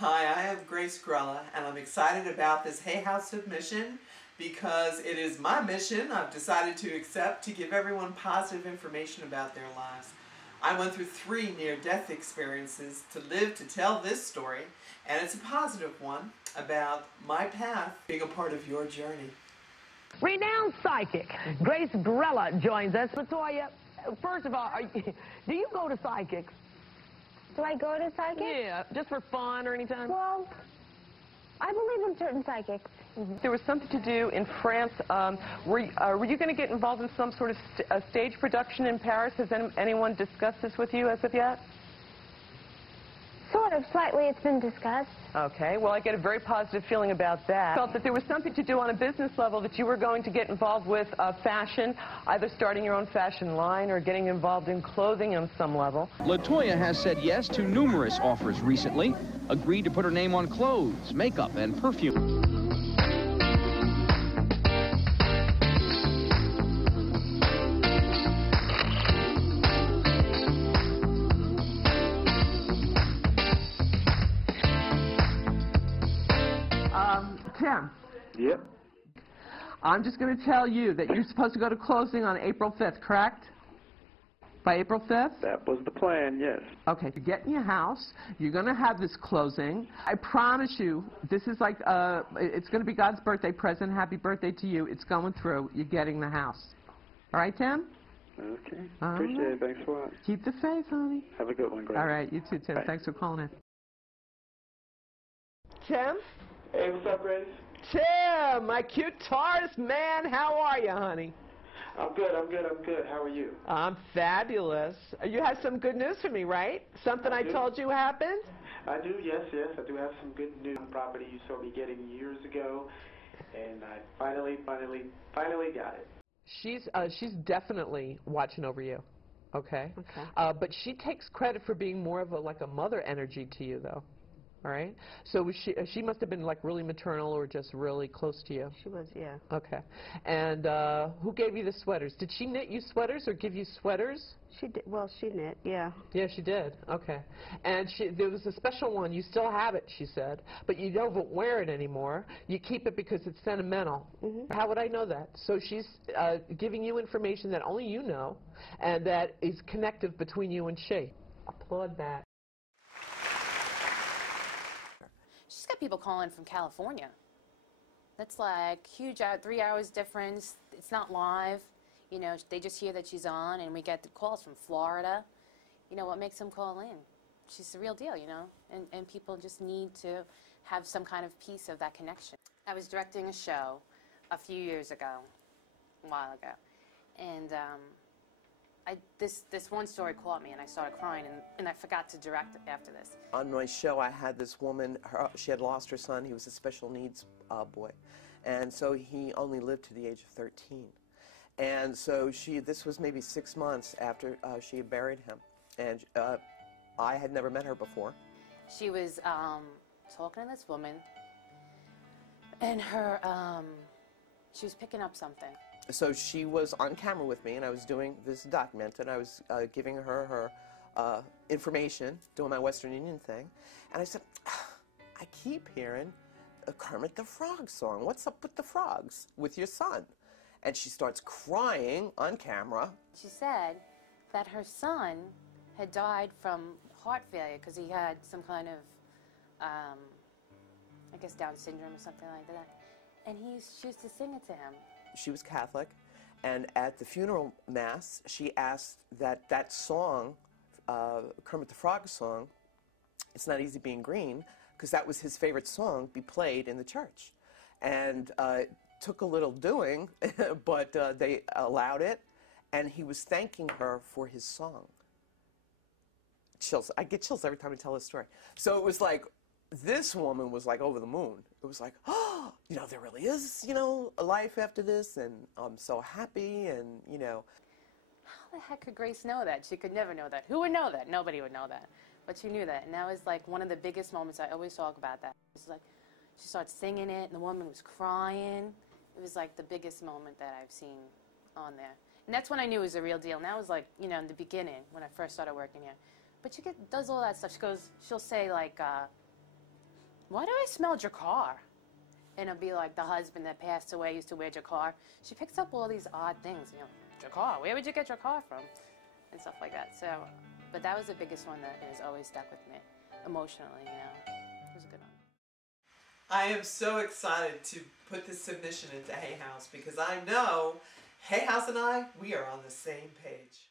Hi, I am Grace Grella, and I'm excited about this Hay House submission because it is my mission I've decided to accept to give everyone positive information about their lives. I went through 3 near-death experiences to live to tell this story, and it's a positive one about my path being a part of your journey. Renowned psychic Grace Grella joins us. Latoya, first of all, do you go to psychics? Do I go to psychics? Yeah, just for fun or anytime? Well, I believe in certain psychics. There was something to do in France. Were you going to get involved in some sort of stage production in Paris? Has anyone discussed this with you as of yet? Sort of, slightly, it's been discussed. Okay, well, I get a very positive feeling about that. I felt that there was something to do on a business level, that you were going to get involved with fashion, either starting your own fashion line or getting involved in clothing on some level. Latoya has said yes to numerous offers recently, agreed to put her name on clothes, makeup, and perfume. Tim. Yep. I'm just going to tell you that you're supposed to go to closing on April 5th, correct? By April 5th? That was the plan, yes. Okay, you get in your house, you're going to have this closing. I promise you, this is like, it's going to be God's birthday present. Happy birthday to you. It's going through. You're getting the house. All right, Tim? Okay. Appreciate it. Thanks a lot. Keep the faith, honey. Have a good one, Grace. All right, you too, Tim. Bye. Thanks for calling in. Tim? Hey, what's up, Grace? Tim, my cute Taurus man, how are you, honey? I'm good, I'm good, I'm good. How are you? I'm fabulous. You have some good news for me, right? Something I told you happened? I do, yes. I do have some good news. Property you saw me getting years ago, and I finally got it. She's definitely watching over you, okay? Okay. But she takes credit for being more of a mother energy to you, though. All right. So she must have been like really maternal or just really close to you. She was, yeah. Okay. And who gave you the sweaters? Did she knit you sweaters or give you sweaters? She did. Well, she knit, yeah. Yeah, she did. Okay. And there was a special one. You still have it, she said, but you don't wear it anymore. You keep it because it's sentimental. Mm-hmm. How would I know that? So she's giving you information that only you know, and that is connective between you and she. Applaud that. She's got people calling from California. That's like huge, 3 hours difference. It's not live. You know, they just hear that she's on, and we get the calls from Florida. You know, what makes them call in? She's the real deal, you know, and people just need to have some kind of piece of that connection. I was directing a show a few years ago, a while ago, and this one story caught me, and I started crying, and I forgot to direct it after this. On my show, I had this woman, she had lost her son. He was a special needs boy, and so he only lived to the age of 13. And so this was maybe 6 months after she had buried him, and I had never met her before. She was talking to this woman, and she was picking up something. So she was on camera with me, and I was doing this document, and I was giving her information, doing my Western Union thing, and I said, I keep hearing a Kermit the Frog song. What's up with the frogs, with your son? And she starts crying on camera. She said that her son had died from heart failure because he had some kind of, I guess, Down syndrome or something like that. And she used to sing it to him. She was Catholic, and at the funeral mass, she asked that song, Kermit the Frog song, It's Not Easy Being Green, because that was his favorite song, be played in the church. And it took a little doing, but they allowed it, and he was thanking her for his song. Chills. I get chills every time I tell this story. So it was like, this woman was like over the moon. It was like, oh, you know, there really is, you know, a life after this, and I'm so happy, and, you know. How the heck could Grace know that? She could never know that. Who would know that? Nobody would know that. But she knew that, and that was like one of the biggest moments. I always talk about that. It was like, she started singing it, and the woman was crying. It was like the biggest moment that I've seen on there. And that's when I knew it was a real deal. And that was like, you know, in the beginning, when I first started working here. But she does all that stuff. She'll say like, why do I smell Jacquard? And it'll be like the husband that passed away used to wear Jacquard. She picks up all these odd things, you know, Jacquard, where would you get Jacquard from? And stuff like that. So, but that was the biggest one that has always stuck with me, emotionally, you know. It was a good one. I am so excited to put this submission into Hay House because I know Hay House and I, we are on the same page.